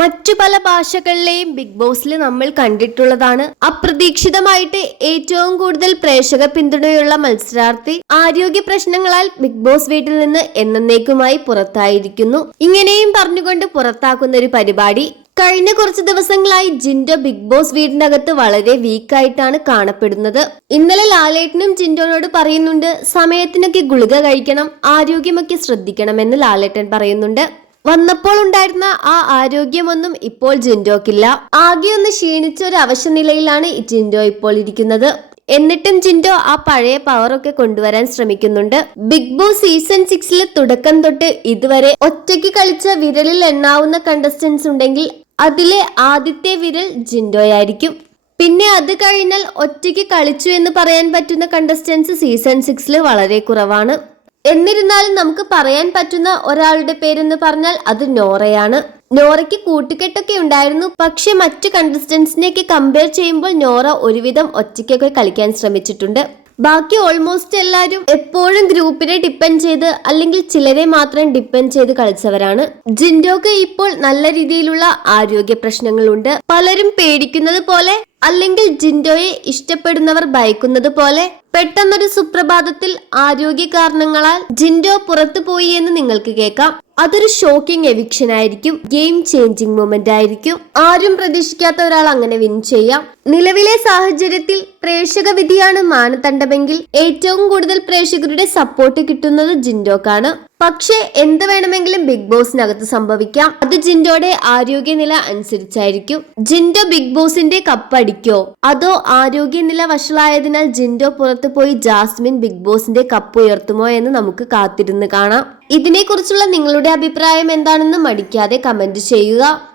മറ്റു പല ഭാഷകളിലെയും ബിഗ് ബോസിൽ നമ്മൾ കണ്ടിട്ടുള്ളതാണ്. അപ്രതീക്ഷിതമായിട്ട് ഏറ്റവും കൂടുതൽ പ്രേക്ഷക പിന്തുണയുള്ള മത്സരാർത്ഥി ആരോഗ്യ പ്രശ്നങ്ങളാൽ ബിഗ് ബോസ് വീട്ടിൽ നിന്ന് എന്നേക്കുമായി പുറത്തായിരിക്കുന്നു. ഇങ്ങനെയും പറഞ്ഞുകൊണ്ട് പുറത്താക്കുന്ന ഒരു പരിപാടി കഴിഞ്ഞ കുറച്ച് ദിവസങ്ങളായി ജിൻഡോ ബിഗ് ബോസ് വീടിനകത്ത് വളരെ വീക്കായിട്ടാണ് കാണപ്പെടുന്നത്. ഇന്നലെ ലാലേട്ടനും ജിൻഡോനോട് പറയുന്നുണ്ട് സമയത്തിനൊക്കെ ഗുളിക കഴിക്കണം ആരോഗ്യമൊക്കെ ശ്രദ്ധിക്കണമെന്ന് ലാലേട്ടൻ പറയുന്നുണ്ട്. വന്നപ്പോൾ ഉണ്ടായിരുന്ന ആ ആരോഗ്യമൊന്നും ഇപ്പോൾ ജിൻഡോക്കില്ല. ആകെ ഒന്ന് ക്ഷീണിച്ച ഒരു അവശനിലയിലാണ് ജിൻഡോ ഇപ്പോൾ ഇരിക്കുന്നത്. എന്നിട്ടും ജിൻഡോ ആ പഴയ പവറൊക്കെ കൊണ്ടുവരാൻ ശ്രമിക്കുന്നുണ്ട്. ബിഗ് ബോസ് സീസൺ സിക്സിലെ തുടക്കം തൊട്ട് ഇതുവരെ ഒറ്റയ്ക്ക് കളിച്ച വിരലിൽ എണ്ണാവുന്ന കണ്ടസ്റ്റൻസ് ഉണ്ടെങ്കിൽ അതിലെ ആദ്യത്തെ വിരൽ ജിൻഡോയായിരിക്കും. പിന്നെ അത് കഴിഞ്ഞാൽ ഒറ്റയ്ക്ക് കളിച്ചു എന്ന് പറയാൻ പറ്റുന്ന കണ്ടസ്റ്റൻസ് സീസൺ സിക്സിൽ വളരെ കുറവാണ്. എന്നിരുന്നാലും നമുക്ക് പറയാൻ പറ്റുന്ന ഒരാളുടെ പേരെന്ന് പറഞ്ഞാൽ അത് നോറയാണ്. നോറയ്ക്ക് കൂട്ടുകെട്ടൊക്കെ ഉണ്ടായിരുന്നു. പക്ഷെ മറ്റു കണ്ടസ്റ്റൻസിനെയൊക്കെ കമ്പയർ ചെയ്യുമ്പോൾ നോറ ഒരുവിധം ഒറ്റയ്ക്കൊക്കെ കളിക്കാൻ ശ്രമിച്ചിട്ടുണ്ട്. ബാക്കി ഓൾമോസ്റ്റ് എല്ലാവരും എപ്പോഴും ഗ്രൂപ്പിനെ ഡിപ്പെൻഡ് ചെയ്ത് അല്ലെങ്കിൽ ചിലരെ മാത്രം ഡിപ്പെൻഡ് ചെയ്ത് കളിച്ചവരാണ്. ജിൻഡോക്ക് ഇപ്പോൾ നല്ല രീതിയിലുള്ള ആരോഗ്യ പ്രശ്നങ്ങളുണ്ട്. പലരും പേടിക്കുന്നത് പോലെ അല്ലെങ്കിൽ ജിൻഡോയെ ഇഷ്ടപ്പെടുന്നവർ ഭയക്കുന്നത് പോലെ പെട്ടെന്നൊരു സുപ്രഭാതത്തിൽ ആരോഗ്യ കാരണങ്ങളാൽ ജിൻഡോ പുറത്തു പോയി എന്ന് നിങ്ങൾക്ക് കേൾക്കാം. അതൊരു ഷോക്കിംഗ് എവിക്ഷൻ ആയിരിക്കും. ഗെയിം ചേഞ്ചിങ് മൊമെന്റ് ആയിരിക്കും. ആരും പ്രതീക്ഷിക്കാത്ത ഒരാൾ അങ്ങനെ വിൻ ചെയ്യാം. നിലവിലെ സാഹചര്യത്തിൽ പ്രേക്ഷക വിധിയാണ് മാനദണ്ഡമെങ്കിൽ ഏറ്റവും കൂടുതൽ പ്രേക്ഷകരുടെ സപ്പോർട്ട് കിട്ടുന്നത് ജിൻഡോക്കാണ്. പക്ഷേ എന്ത് വേണമെങ്കിലും ബിഗ് ബോസിനകത്ത് സംഭവിക്കാം. അത് ജിൻഡോയുടെ ആരോഗ്യനില അനുസരിച്ചായിരിക്കും. ജിൻഡോ ബിഗ് ബോസിന്റെ കപ്പടിക്കോ അതോ ആരോഗ്യനില വഷളായതിനാൽ ജിൻഡോ പുറത്തു പോയി ജാസ്മിൻ ബിഗ് ബോസിന്റെ കപ്പ് ഉയർത്തുമോ എന്ന് നമുക്ക് കാത്തിരുന്ന് കാണാം. ഇതിനെക്കുറിച്ചുള്ള നിങ്ങളുടെ അഭിപ്രായം എന്താണെന്ന് മടിക്കാതെ കമന്റ് ചെയ്യുക.